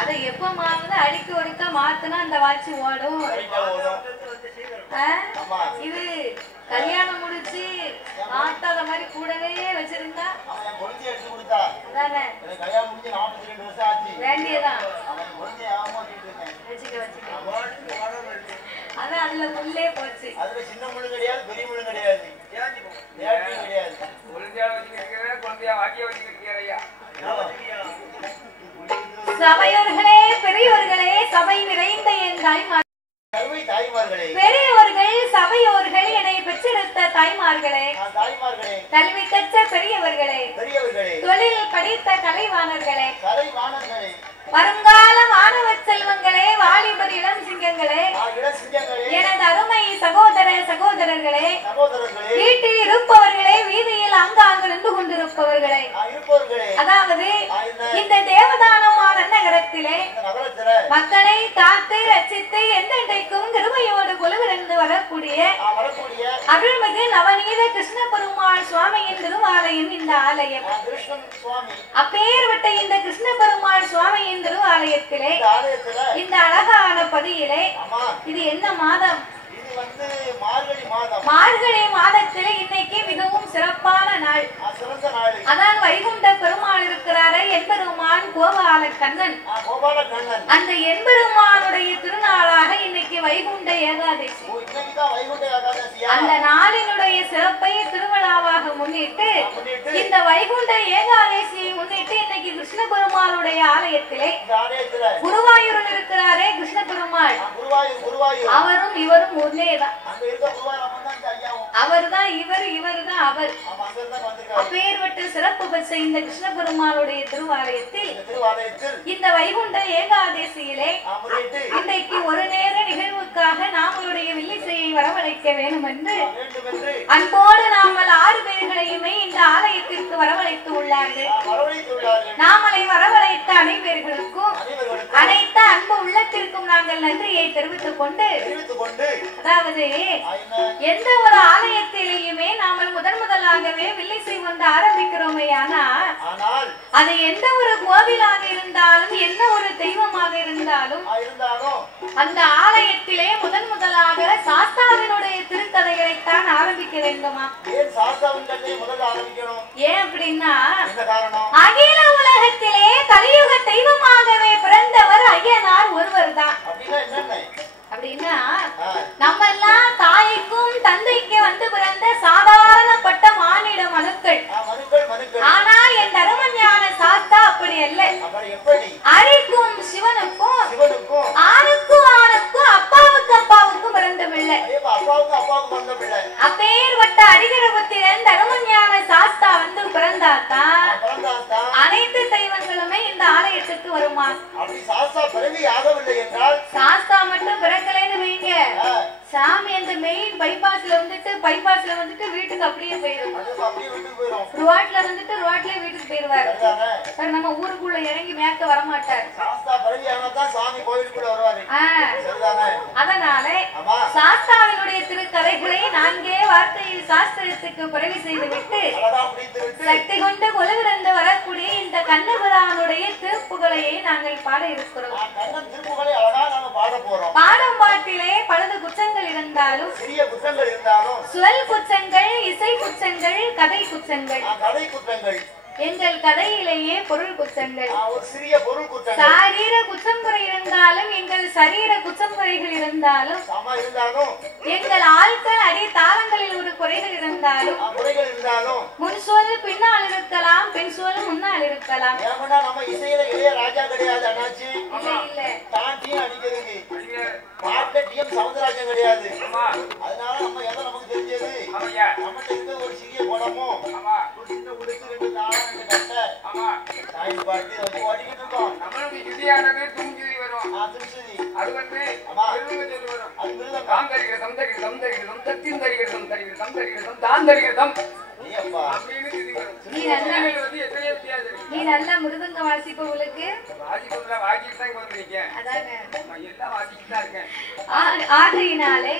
அதை எப்பமாவது அடிக்க ஒருக்க மாத்தினா அந்த வாட்சி ஓடும். இது கல்யாணம் முடிச்சு மாத்தாத மாதிரி கூடவே வச்சிருந்தா வேண்டியதான். வச்சுக்க வச்சுக்க. அதான் அதுல உள்ளே போச்சு. சின்ன முள்ளு கிடையாது, பெரிய முள்ளு கிடையாது. சபையோர்களே, பெரியோர்களே, சபை நிறைந்த என் தாய்மார்களே, பெரியவர்கள், சபையோர்கள், என்னை பெற்றெடுத்த தாய்மார்களே, கல்வி கற்ற பெரியவர்களே, தொழில் படித்த கலைவாணர்களே, வருங்கால மாணவ செல்வங்களே, வாலிபர் இளம் சிங்கங்களே, எனது அருமை சகோதர சகோதரர்களே, வீட்டில் இருப்பவர்களே, வீதியில் அங்காங்கு நின்று கொண்டிருப்பவர்களே, அதாவது இந்த தேவதானமான நகரத்திலே மக்களை காத்து ரட்சித்து எந்தெண்டைக்கும் கிருபையோடு கொலுவிருந்து வரக்கூடிய அருள்மிகு நவநீத கிருஷ்ண பெருமாள் சுவாமியின் திருவாலயம் இந்த ஆலயம். அப்பேற்பட்ட இந்த கிருஷ்ண பெருமாள் சுவாமியின் திருவாலயத்திலே இந்த அழகான பதியிலே இது என்ன மாதம்? மார்கழி மாதத்திலே இன்னைக்கு மிகவும் சிறப்பான நாள். அதான் வைகுண்ட பெருமாள் இருக்கிறாரே எம்பெருமான் கோபால கண்ணன். அந்த எம்பெருமானுடைய திருநாளாக இன்னைக்கு வைகுண்ட ஏகாதசி. அந்த நாளினுடைய சிறப்பை திருவிழாவாக முன்னிட்டு இந்த வைகுண்ட ஏகாதசியை முன்னிட்டு இன்னைக்கு கிருஷ்ண பெருமாளுடைய ஆலயத்திலே குருவாயூரில் இருக்கிறாரே கிருஷ்ண பெருமாள், அவரும் இவரும் ஒன்னேதான். அவர்தான் இவர், இவர்தான் அவர். அப்பேற்பட்ட சிறப்பு பெற்ற இந்த கிருஷ்ண பெருமாளுடைய திருவாலயத்தில் இந்த வைகுண்ட ஏகாதசியிலே இன்றைக்கு ஒரு நேர நிகழ்வுக்காக நாமளுடைய வில்லிசையை வரவழைக்க வேண்டும் என்று அன்போடு நாமல் 6 பேர்களையுமே இந்த ஆலயத்திற்கு வரவழைத்து உள்ளார்கள். நாமலை வரவழைத்த அனைவர்களுக்கும் அனைத்து அன்பு உள்ளத்திற்கும் நாங்கள் நன்றியை தெரிவித்துக் கொண்டு, அதாவது எந்த ஒரு ஆலயத்திலேயுமே நாமல் முதலாகவே வில்லிசை வந்து ஆரம்பிக்கிறோமே, ஆனால் அது எந்த ஒரு கோவிலாக இருந்தாலும் என்ன ஒரு தெய்வமாக இருந்தாலும் அந்த ஆலயத்திலே முதலாக சாஸ்தாவினுடைய திருக்கதைகளைத்தான் ஆரம்பிக்க வேண்டுமா? ஏன் அப்படின்னா அகில உலகத்திலே கலியுக தெய்வமாகவே பிறந்தவர் ஐயனார் ஒருவர் தான். அப்படின்னா நம்ம எல்லாம் தாய்க்கும் தந்தைக்கு வந்து பிறந்த சாதாரணப்பட்ட மானிட மனுக்கள். ஆனால் என் தர்மஞான சாஸ்தா அப்படி அல்ல. அழிக்கும் சிவனுக்கும் ஆணுக்கும் ஆணுக்கும் அப்பாவுக்கு அப்பாவுக்கும் பிறந்த பிள்ளை. அப்பேற்பட்ட அடிகரபுத்திரன் தர்மஞான சாஸ்தா வந்து பிறந்தாத்தான் அனைத்து தெய்வங்களுமே இந்த ஆலயத்துக்கு வருமா? சாஸ்தா மட்டும் பிறக்கலைன்னு வைங்க, சாமி அந்த மெயின் பைபாஸ்ல வந்துட்டு வீட்டுக்கு அப்படியே போயிடும். ரோட்ல வந்துட்டு ரோட்ல வீட்டுக்கு போயிருவாரு. நம்ம ஊருக்குள்ள இறங்கி மேற்க வரமாட்டார். அதனால சாஸ்தாவினுடைய திருக்கதைகளை 4 வார்த்தையில் சாஸ்திரத்துக்கு பிறகு செய்துவிட்டு சக்தி கொண்டு கொலுவிருந்து வரக்கூடிய இந்த கண்ணபிரானுடைய திருப்புகளையை நாங்கள் பாட இருக்கிறோம். பாடம் பாட்டிலே பலது குற்றங்கள் இருந்தாலும் சொல் குற்றங்கள், இசை குற்றங்கள், கதை குற்றங்கள், எங்கள் கதையிலேயே பொருள் குற்றங்கள், சாரீர குற்றங்குறை இருந்தாலும் எங்கள் சரீர குற்றங்குறைகள் இருந்தாலும் எங்கள் ஆட்கள் அடி தாளங்களில் ஒரு குறைகள் இருந்தாலும் முன் சொல் பின்னால் இருக்கலாம், பெண் சொல் முன்னால் இருக்கலாம். நீ நல்ல மிருதங்க வாசிப்பவர்களுக்கு ஆகையினாலே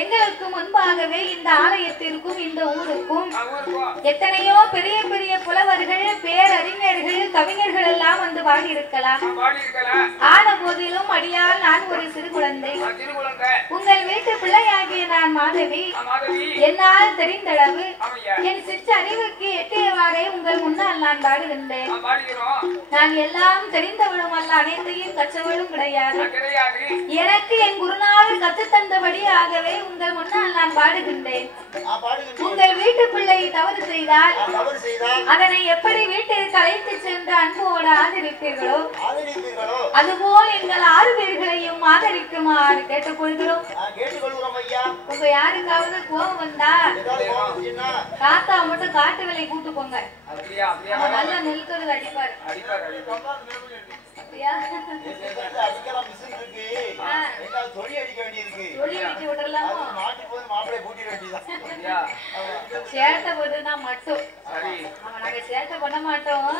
எங்களுக்கு முன்பாகவே இந்த ஆலயத்திற்கும் இந்த ஊருக்கும் எத்தனையோ பெரிய பெரிய புலவர்கள் பேரறிஞர்கள் கவிஞர்கள் எல்லாம் வந்து பாடி இருக்கலாம். ஆன போதிலும் அடியால் நான் ஒரு சிறு குழந்தை. உங்கள் வீட்டு பிள்ளையாகிய நான் மாதவி. என்னால் தெரிந்தளவு என் சிற்றறிவுக்கு எட்டியவாறே உங்கள் முன்னால் நான் பாடுகின்றேன். நான் எல்லாம் தெரிந்தவளும் அல்ல, அனைத்தையும் கற்றவளும் கிடையாது. எனக்கு என் குருநாதர் கற்றுத்தந்தபடியாகவே உங்கள் முன்னால் நான் பாடுகின்றேன். உங்கள் வீட்டு பிள்ளை தவறு செய்தால் அதனை எப்படி வீட்டிற்கு அழைத்து சென்று அன்போடு ஆதரிப்பீர்களோ அதுபோல் எங்கள் 6 பேர்களையும் ஆதரிக்குமாறு கேட்டுக்கொள்கிறோம். உங்க யாருக்காவது கோபம் வந்தா தாத்தா மட்டும் காட்டு வேலை கூட்டு போங்க. நல்ல நெல்கருது அடிப்பாரு. சேட்டை போட்டுனா மட்டும் நாங்க சேட்டை பண்ண மாட்டோம்.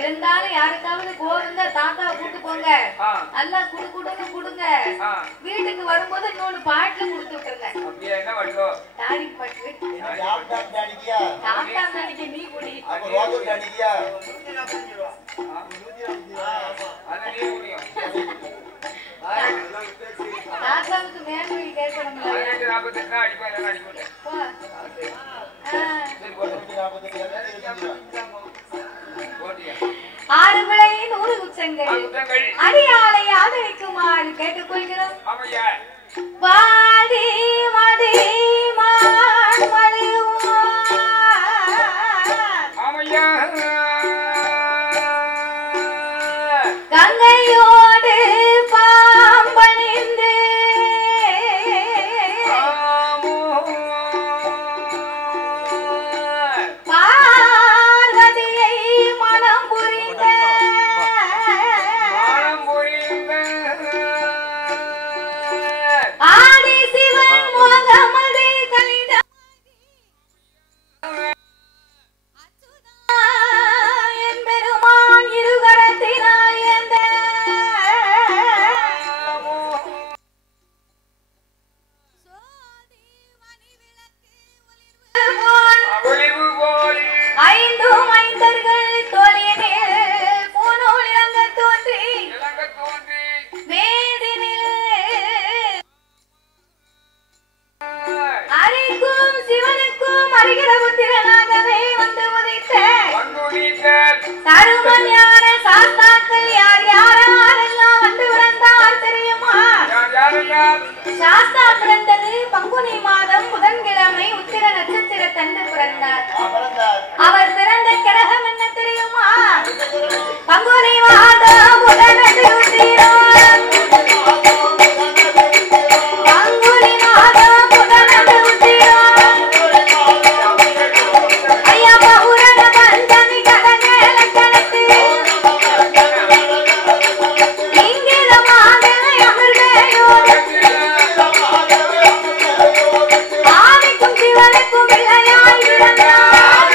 இருந்தாலும் யாருக்காவது கோவிந்தா தாத்தாவை கூட்டு போங்க, நல்லா குடுன்னு கொடுங்க. வீட்டுக்கு வரும்போது இன்னொன்னு பாட்டுல கொடுத்து விட்டுருங்க. தாடி பாட்டு தாத்தா நாளைக்கு நீ குடி தாத்தாவுக்கு மேன்மை கேட்கணும். ஆறுகளை 100 உச்சங்கள் அடியாலை ஆதரிக்குமாறு கேட்டுக்கொள்கிறோம். வாடி மதி கங்கையோடு பாம்பணிந்து பார்வதியை மனம் புரிந்த ஆதி சிவன் முகமது கலித என் பெருமான் இருகரத்தினாய் எந்த ஐந்தும் ஐந்தர்கள் தோழினில் பூநூல் இளங்க தோன்றி மேதினில் அரிக்கும் சிவனுக்கும் அறிகிற புத்திரனாகவே வந்து உதைத்த சருமஞான சாஸ்தாக்கள் யார் யாரெல்லாம் வந்து பிறந்தார் தெரியுமா? சாஸ்தா பிறந்தது பங்குனி மாதம் புதன்கிழமை உத்திர நட்சத்திரத்தன்று பிறந்தார். அவர் பிறந்த கிரகம் என்ன தெரியுமா? பங்குனி மாதம் புதனது உத்திரம். பங்குனி மாதம் புதனது உத்திரம். ஐயா பௌரண பஞ்சமி கடங்க லட்சணத்து இங்கிதமாக அமிர்தயோடு ஆதிக்கும் சிவனுக்கும் பிள்ளையாய் பிறந்தார்.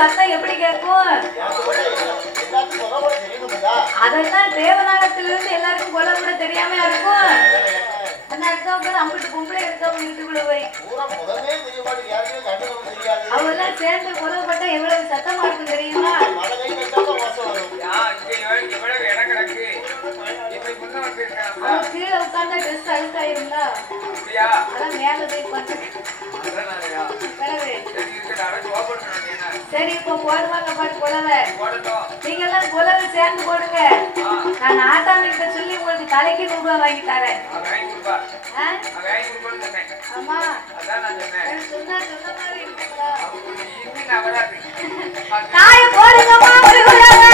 சத்தம் எப்படி கேட்கும்? அதெல்லாம் தேவநாகத்திலிருந்து எல்லாருக்கும் கொலை கூட தெரியாம இருக்கும். அம்பிட்டு பொம்பளை இருக்கவங்க வீட்டுக்குள்ள போய் அவெல்லாம் சேர்ந்து கொலைப்பட்டா எவ்வளவு சத்தமா இருக்கும் தெரியுமா? கீழே உட்கார்ந்தா ட்ரெஸ் அழுக்காயிருந்தா அதான் மேல போய் பார்த்து. சரி இப்ப போடுவாங்க பாட்டு கொலவை. நீங்க எல்லாம் கொலவை சேர்ந்து போடுங்க. நான் ஆட்டாமிட்ட சொல்லி உங்களுக்கு தலைக்கு ரூபா வாங்கி தரேன். ஆமா சொன்ன மாதிரி இருக்குங்களா? தாய போடுங்கம்மா ஒரு குலவை.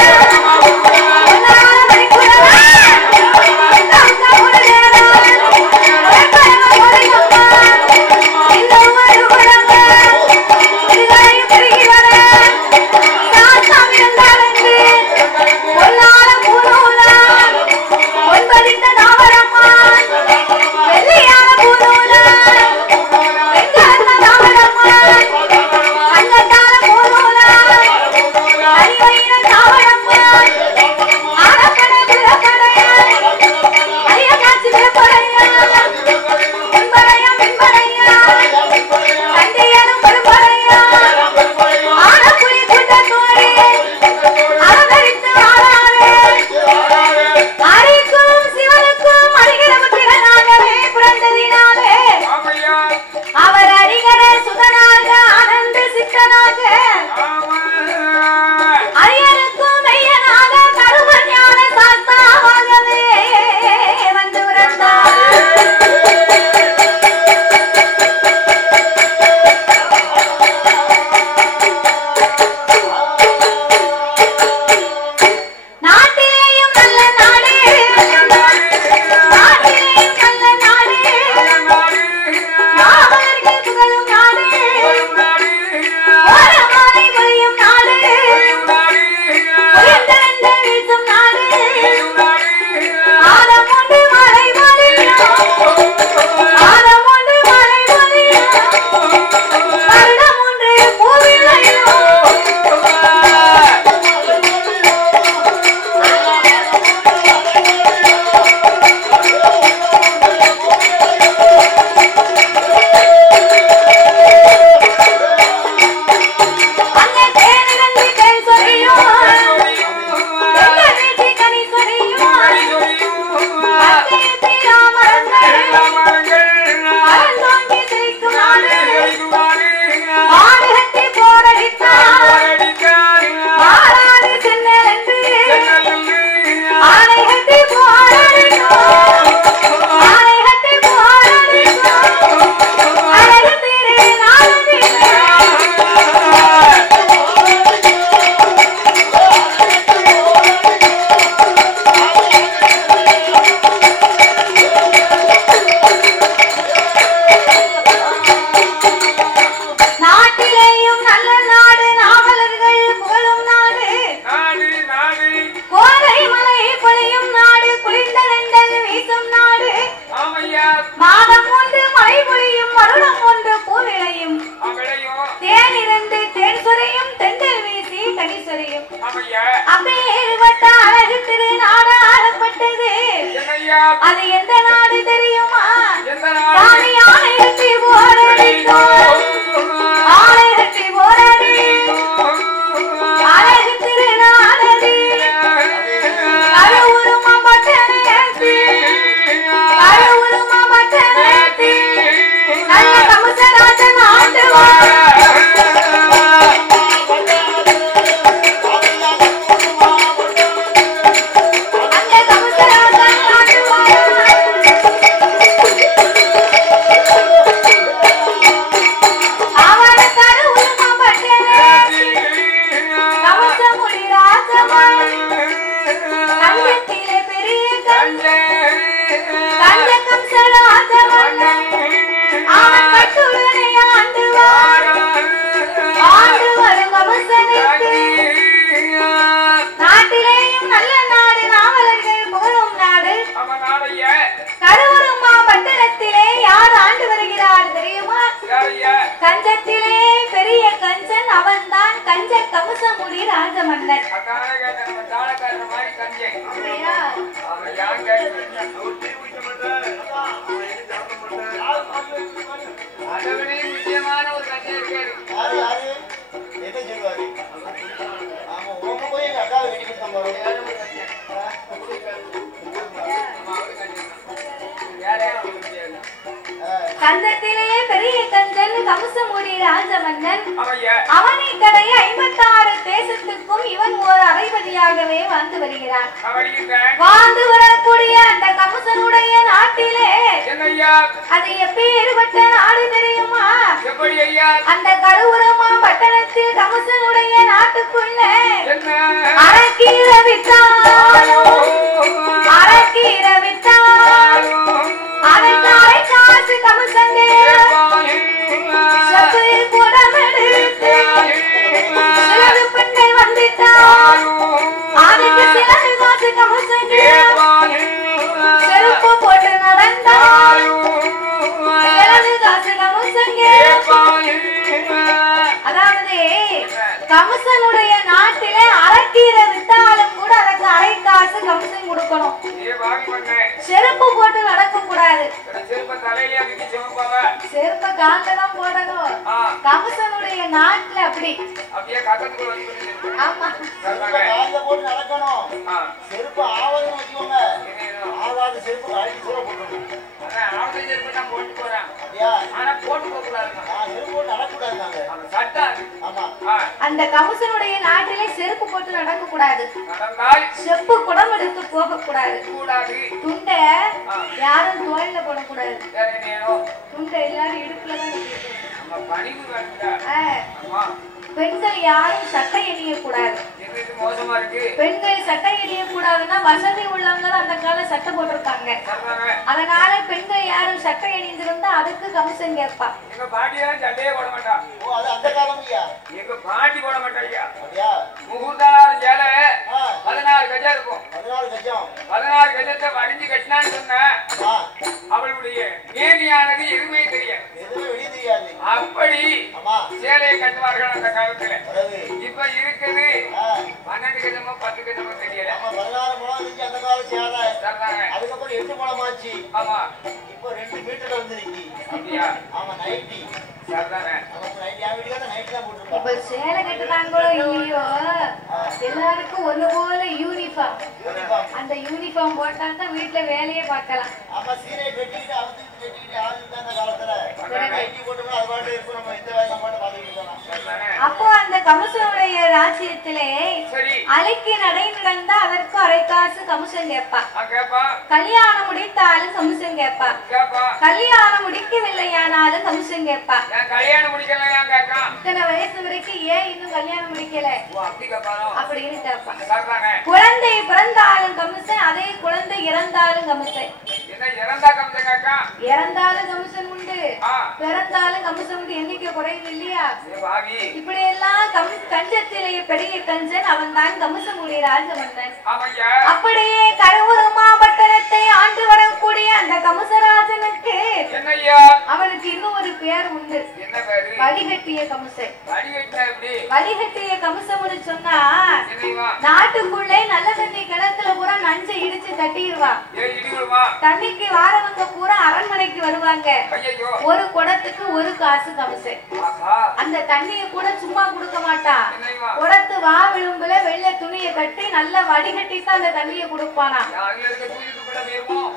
அது எந்த நாடு தெரியுமா? ஆணையட்டி போராடி அழகு திருநாடடி அழுவுருமா பட்டனேத்தி நல்ல கமுசராஜன் ஆண்டுவார். கஞ்சத்திலே பெரிய கஞ்சன் அவன்தான் கஞ்ச மன்னன். முக்கியமான ஒரு கட்சி இருக்காரு. என்ன சொல்லுவாரு? ஆமா, உங்க போய் எங்க அக்காவை வெட்டி கொடுத்த கந்தத்திலேயே பெரிய கந்தன் கம்சமுடி ராஜமன்னன். அவனை தடைய 56 தேசத்துக்கும் இவன் ஒரு அரைபதியாகவே வாழ்ந்து வருகிறான். வாழ்ந்து வரக்கூடிய அந்த கம்சனுடைய நாட்டிலே அது எப்பேற்பட்ட நாடு தெரியுமா? அந்த கருவூரமா பட்டணத்தில் கம்சனுடைய நாட்டுக்குள்ள அரக்கீர வித்தாலோ அரக்கீர வித்தாலோ அரைக்காரை காசு கம்சங்கே சபை புடமெடுத்து சிலது பெண்கள் வந்துட்டான் அதுக்கு சிலது காசு கம்சங்கே செருப்பு போட்டு நடந்தான் சிலது காசு கம்சங்கே. அதாவது கம்சனுடைய நாட்டிலே அரக்கீரை வித்தாலும் கூட அதற்கு அரை காசு கம்சன் கொடுக்கணும். செருப்பு போட்டு நடக்க கூடாது. செருப்ப காந்ததான் போடணும். கம்சனுடைய நாட்டுல அப்படி ஆமா போட்டு நடக்கணும். செருப்பு ஆவதுன்னு வச்சுக்கோங்க. ஆகாத செருப்பு கழட்டி கூட போட்டுக்கணும். அந்த கம்சனுடைய நாட்டிலே செருப்பு போட்டு நடக்க கூடாது. செப்பு குடம் எடுத்து போக கூடாது. துண்டை யாரும் தோல்ல போடக்கூடாது. துண்டை எல்லாரும் இடுப்புலதான் பெண்கள் யாரும் சட்டை எண்ணிய கூடாது. பெண்கள் சட்டை எண்ணிய கூடாதுன்னா வசதி உள்ளவங்க அந்த கால சட்டை போட்டிருக்காங்க. அதனால பெண்கள் யாரும் சட்டை அணிந்திருந்தா அதுக்கு கம்சன் கேட்பா. எங்க பாட்டியாரும் சட்டையே போட மாட்டா. அந்த காலம் எங்க பாட்டி போட மாட்டாங்க. முகூர்த்தாரம் சேலை 14 கஜம் இருக்கும். 14 கஜத்தை வடிஞ்சு கட்டினான்னு சொன்ன அவளுடைய மேனியானது எதுவுமே தெரியாது. அப்படி சேலையை கட்டுவார்கள் அந்த காலத்துல. இப்ப இருக்குது 12 கஜமோ 10 கஜமோ தெரியல. 16 முழம் அந்த கால சேலை. அதுக்கப்புறம் 8 முழம் ஆச்சு. ஆமா, இப்போ 2 மீட்டர்ல வந்துருக்கு. அப்படியா? ஆமா, நைட்டி. இப்ப சேலை கட்டுறாங்களோ இல்லையோ எல்லாருக்கும் ஒண்ணு போல யூனிஃபார்ம். அந்த யூனிஃபார்ம் போட்டா தான் வீட்டுல வேலையே பார்க்கலாம். அப்போ அந்த கம்சனுடைய ராஜ்யத்திலே அலைக்கு நடை நடந்தா அதற்கு அரை காசு கம்சன் கேட்பா. கல்யாணம் முடித்தாலும் கம்சன் கேட்பா. கல்யாணம் முடிக்கவில்லையானாலும் கம்சன் கேட்பா. இத்தனை வயசு வரைக்கும் ஏன் இன்னும் கல்யாணம் முடிக்கல அப்படின்னு கேட்பா. குழந்தை பிறந்தாலும் கம்சன், அதே குழந்தை இறந்தாலும் கம்சன். இறந்தாலும் கம்சன் உண்டு, பிறந்தாலும் கம்சன் உண்டு. எண்ணிக்கை குறையுது இல்லையா? இப்படி எல்லாம் கஞ்சத்திலேயே பெரிய கஞ்சன் அவன் தான் கம்சனுடைய ராஜமன்னன். அப்படியே கருவூர் மாவட்டத்தை ஆண்டு வரக்கூடிய அந்த கம்சராஜனுக்கு அவனுக்கு இன்னும் ஒரு பேர் உண்டு. வடிகட்டிய கம்சன். வடிகட்டிய கம்சம்னு சொன்னா நாட்டுக்குள்ளே நல்ல தண்ணி கிணத்துல பூரா நஞ்சை இடிச்சு தட்டிடுவா. தண்ணிக்கு வாரவங்க பூரா அரண்மனைக்கு வருவாங்க. ஒரு குடத்துக்கு ஒரு காசு கம்சன். அந்த தண்ணிய கூட சும்மா கொடுக்க மாட்டா. குடத்து வா விளிம்புல வெள்ளை துணியை கட்டி நல்லா வடிகட்டி தான் அந்த தண்ணிய கொடுப்பானா.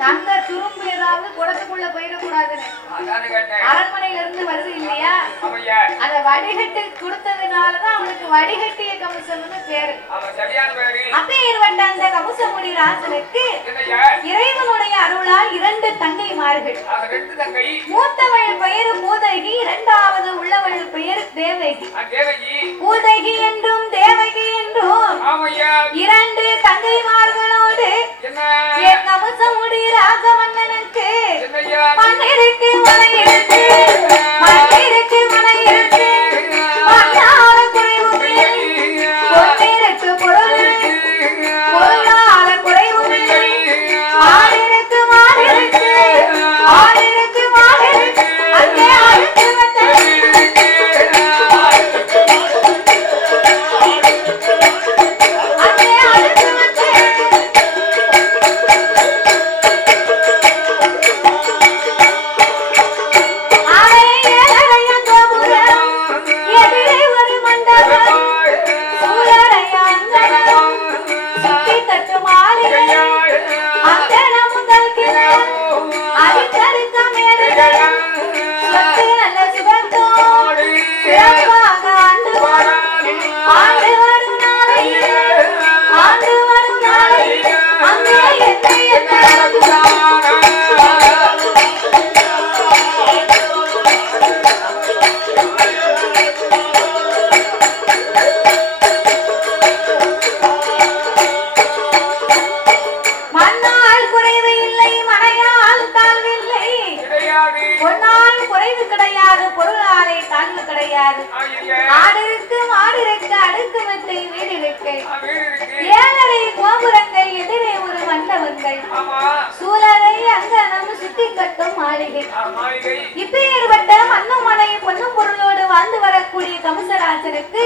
தங்க துரும்பு ஏதாவது குடத்துக்குள்ள போயிடக்கூடாதுன்னு அரண்மனையில இருந்து வருது இல்லையா? அந்த வடிகட்டி கொடுத்ததுனாலதான் அவனுக்கு வடிகட்டிய கம்சன்னு பேரு. அப்பேற்பட்ட அந்த கம்சமுடி ராஜனுக்கு இறைவனுடைய அருளால் 2 தங்கைமார்கள். மூத்தவள் பெயர் பூதகி, 2வது உள்ளவள் பெயர் தேவகி. பூதகி என்றும் தேவகி என்றும் 2 தங்கைமார்களோடு கம்சமுடி ராஜமன்னனுக்கு மண்ணிற்கு மனையிருக்கு, மண்ணிற்கு மனையிருக்கு, மண்ணால குறைவும் பொன்னிற்கு பொருள், பொருளால குறைவும் ஆடிருக்கு மாடிருக்கு, ஆடிருக்கு மாடிருக்கு, அங்கே அழுத்து வந்த பொன்னாலும் குறைவு கிடையாது, பொருளாலே தாழ்வு கிடையாது. ஆடு இருக்கு, மாடு இருக்கு, அடுக்கு மெத்தை வீடு இருக்கு, 7 கோபுரங்கள், எதிரே ஒரு மண்டபங்கள், சூழலை அங்கனம் சுத்தி கட்டும் மாளிகை. இப்பேற்பட்ட மண்ணும் மனை பொன்னும் பொருளோடு வாழ்ந்து வரக்கூடிய கம்சராஜனுக்கு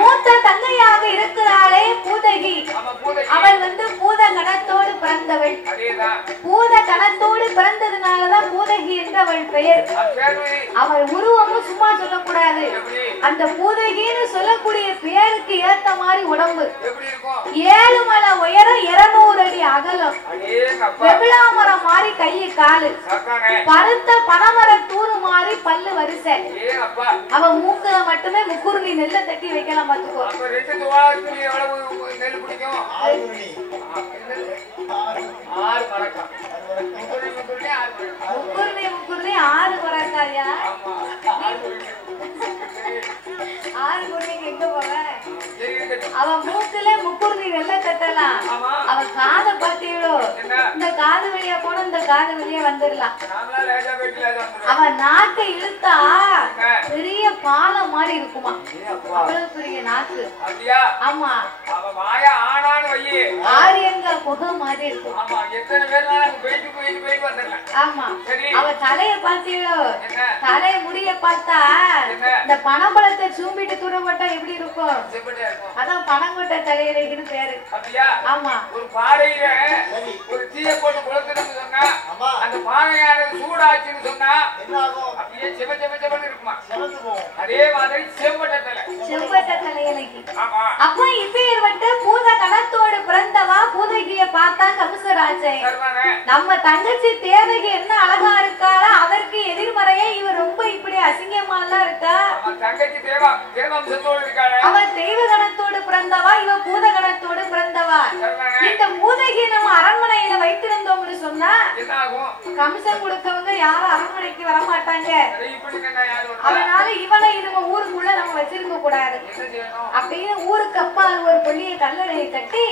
மூத்த தங்கையாக இருக்கிறாளே பூதகி. அவள் பூத கணத்தோடு பிறந்தவள். பூத கணத்தோடு பிறந்ததுனாலதான் பூதகி என்று அவள் பெயர். அவள் உருவமும் சும்மா சொல்லக்கூடாது. அந்த பூதகின்னு சொல்லக்கூடிய பெயருக்கு ஏத்த மாதிரி உடம்பு, 7 மலை உயரம், 200 அடி அகலம், வெபிளாமரம் மாதிரி கையை காலு, பருத்த பனமர தூறு மாதிரி பல்லு வரிசை. அவ மூக்குல மட்டுமே முக்குருணி நெல்ல தட்டி வைக்கலாம் பாத்துக்கோ. முக்குருணி 6 பறக்காயா? 6 குருணிக்கு எங்க போவ? அவ மூக்குல முக்குருணி நெல்ல தட்டலாம். அவ காதை பாத்தீங்களோ, இந்த காது வழியா போன இந்த காது வழியா வந்துடலாம். அவ நாக்கை இழுத்தா பெரிய பாலம் மாதிரி இருக்குமா, அவ்வளவு பெரிய நாக்கு. ஆமா, ஆரியங்க புகை மாதிரி இருக்கும். ஆமா, அவ தலைய பாத்தீங்களோ, தலைய முடிய பார்த்தா இந்த பனம்பழத்தை சூம்பிட்டு தூரப்பட்டா எப்படி இருக்கும், அதான் பனங்கொட்டை தலையிலன்னு பேரு. ஆமா, ஒரு பாறையில ஒரு தீய போட்டு குளத்துன்னு சொன்னா அந்த பாறையானது சூடாச்சுன்னு சொன்னா அப்படியே செவ செவ செவன்னு இருக்குமா, அதே மாதிரி செம்பட்ட தலையிலக்கு. அப்ப இப்பேற்பட்ட பூத கணத்தோடு பிறந்தவா பூதகிய பார்த்தா கம்சராஜன். நம்ம தங்கச்சி தேவகி என்ன அழகா இருக்காளா, அதற்கு எதிர்மறையே இவ ரொம்ப இப்படி அசிங்கமா எல்லாம் இருக்கா. தங்கச்சி தேவம்சத்தோடு இருக்காளே, அவ தெய்வ கணத்தோடு பிறந்தவா, இவ பூத கணத்தோடு பிறந்தவா. இந்த பூதகி நம்ம அரண்மனையில வைத்திருந்தோம்னு சொன்னா கம்சன் கொடுக்கவங்க யாரும் அரண்மனைக்கு வர மாட்டாங்க. அதனால இவனை நம்ம ஊருக்குள்ள நம்ம வச்சிருக்க கூடாது அப்படின்னு ஊருக்கு அப்பால் ஒரு பெரிய கல்லறையை கட்டி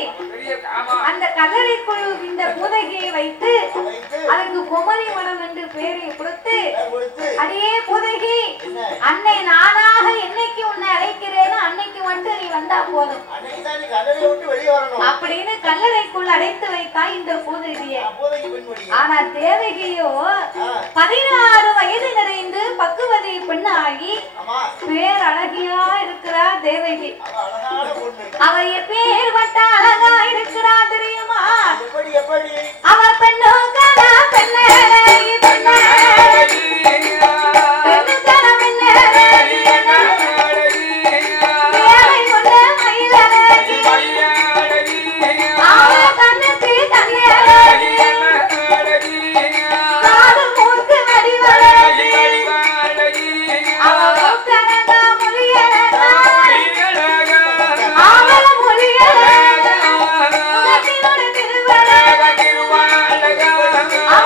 அந்த கல்லறைக்குள் இந்த பூதகியை வைத்து அதுக்கு குமரி மடம் என்று பெயரை கொடுத்து, அடியே பூதகி, அன்னை நானாக என்னைக்கு உன்னை அழைக்கிறேன்னு அன்னைக்கு மட்டும் நீ வந்தா போதும் அப்படின்னு கல்லறைக்குள் அடைத்து வைத்தாய் இந்த பூதகிய. ஆனா தேவகியோ 16 வயது நிறைந்து பக்குவதை பெண்ணாகி பேரழகியா இருக்கிறா தேவகி. அவ எப்பேற்பட்ட அழகா இருக்கிறா தெரியுமா? அவ பெண்ணுக்கான பெண்ணழகி, பெண்ணழகி, பெண்ணுக்கான பெண்ணழகி, ஏழை கொண்ட மயிலழகி, அவ கண்ணுக்கு தண்ணி காது மூக்கு வடிவழகி, அவ மூக்கழகா மொழியழகா, அவள மொழியழகா, முகத்தினோட திருவழகா, அவ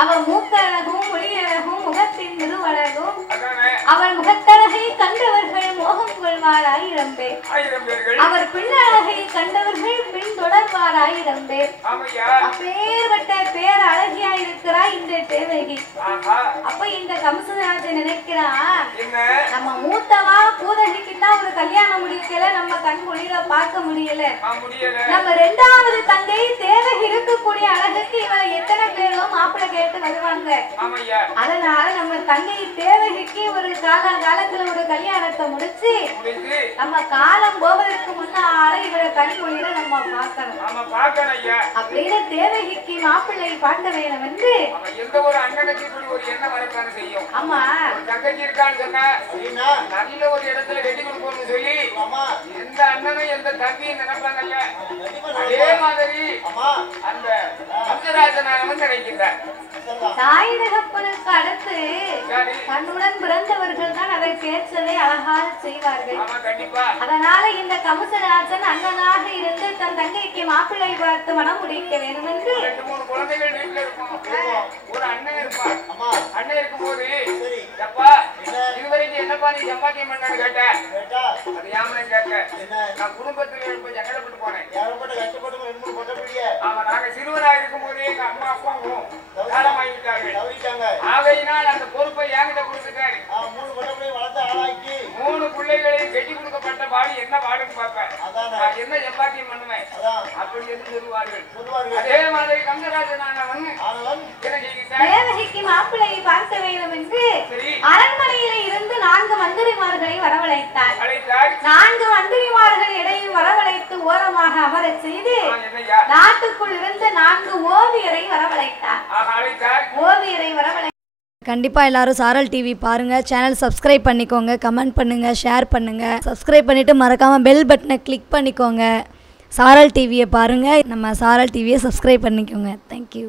அவள் மூக்கழகும் மொழியழகும் முகத்தின் திருவழகும் அவள் முகத்தழகை கண்டவர்கள் மோகம் கொள்வார் 1000 பேர். அவர் பின்னழகை கண்டவர்கள் பின் தொடர்வார் 1000 பேர். அப்பேற்பட்ட பேர் அழகியா இருக்கிறாய் இந்த தேவகி. அப்ப இந்த கம்சராஜன் நினைக்கிறா, நம்ம மூத்தவா பூதகிக்குன்னா ஒரு கல்யாணம் முடிக்கல, நம்ம கண் மொழியில பார்க்க முடியல. நம்ம 2வது தங்கை தேவகி இருக்கக்கூடிய அழகுக்கு இவளை எத்தனை பேரோ மாப்பிள்ளை கேட்டு வருவாங்க. அதனால நம்ம தங்கை தேவகிக்கு ஒரு காலத்துல ஒரு கல்யாணத்தை முடிச்சு நம்ம காலம் போவதற்கு முன்னால இவரை கண் மொழியில நம்ம பார்க்கணும் அப்படின்னு தேவகிக்கு மாப்பிள்ளை பார்க்க வேணும் என்று எந்த ஒரு அண்ணனுக்கு இப்படி ஒரு எண்ணம் வரத்தானே செய்யும். ஆமா, தங்கச்சி இருக்கான்னு சொன்னா நல்ல ஒரு இடத்துல கட்டி கொடுக்கணும்னு சொல்லி எந்த அண்ணனும் எந்த தம்பியும் நினைப்பாங்க ஐயா. அதே மாதிரி அந்த கம்சராஜன் நினைக்கின்றார். தாய் தகப்பனுக்கு அடுத்து தன்னுடன் பிறந்தவர்கள் தான் அதை கேட்கவே அழகாக செய்வார்கள். அதனால இந்த கம்சராஜன் அண்ணனாக இருந்து தன் தங்கைக்கு மாப்பிள்ளை பார்த்து மனம் முடிக்க வேண்டும் என்று 2-3 குழந்தைகள் வீட்டுல இருக்கும். ஒரு அண்ணன் இருப்பார். அண்ணன் இருக்கும் போது இதுவரைக்கும் என்னப்பா நீ சம்பாத்தியம் பண்ணு கேட்ட, அது யாமனை கேட்க நான் குடும்பத்துல போய் ஜங்கடப்பட்டு போனேன். ஆமா, நாங்க சிறுவராக இருக்கும் போது எங்க அம்மா அப்பாவும் காலமாகிவிட்டார்கள். ஆகையினால் அந்த பொறுப்பை என்கிட்ட கொடுத்துட்டாரு. 3 பிள்ளைகளையும் கட்டி கொடுக்கப்பட்ட பாடி என்ன பாடுன்னு பார்ப்பேன், என்ன சம்பாத்தியம் பண்ணுவேன் அப்படி என்று சொல்லுவார்கள். அதே மாதிரி கம்சராஜன் தேவகிக்கு மாப்பிள்ளை பார்க்க வேண்டும் என்று அரண்மனையில இருந்து 4 மந்திரிமார்களை வரவழைத்தார். 4 மந்திரிமார்கள் இடையில் வரவழைத்து ஓரமாக அமரச் செய்து நாட்டுக்குள் இருந்து 4 ஓவியரை வரவழைத்தார். கண்டிப்பாக எல்லாரும் சாரல் டிவி பாருங்கள். சேனல் சப்ஸ்கிரைப் பண்ணிக்கோங்க, கமெண்ட் பண்ணுங்கள், ஷேர் பண்ணுங்கள். சப்ஸ்கிரைப் பண்ணிவிட்டு மறக்காமல் பெல் பட்டனை கிளிக் பண்ணிக்கோங்க. சாரல் டிவியை பாருங்கள், நம்ம சாரல் டிவியை சப்ஸ்கிரைப் பண்ணிக்கோங்க. தேங்க்யூ.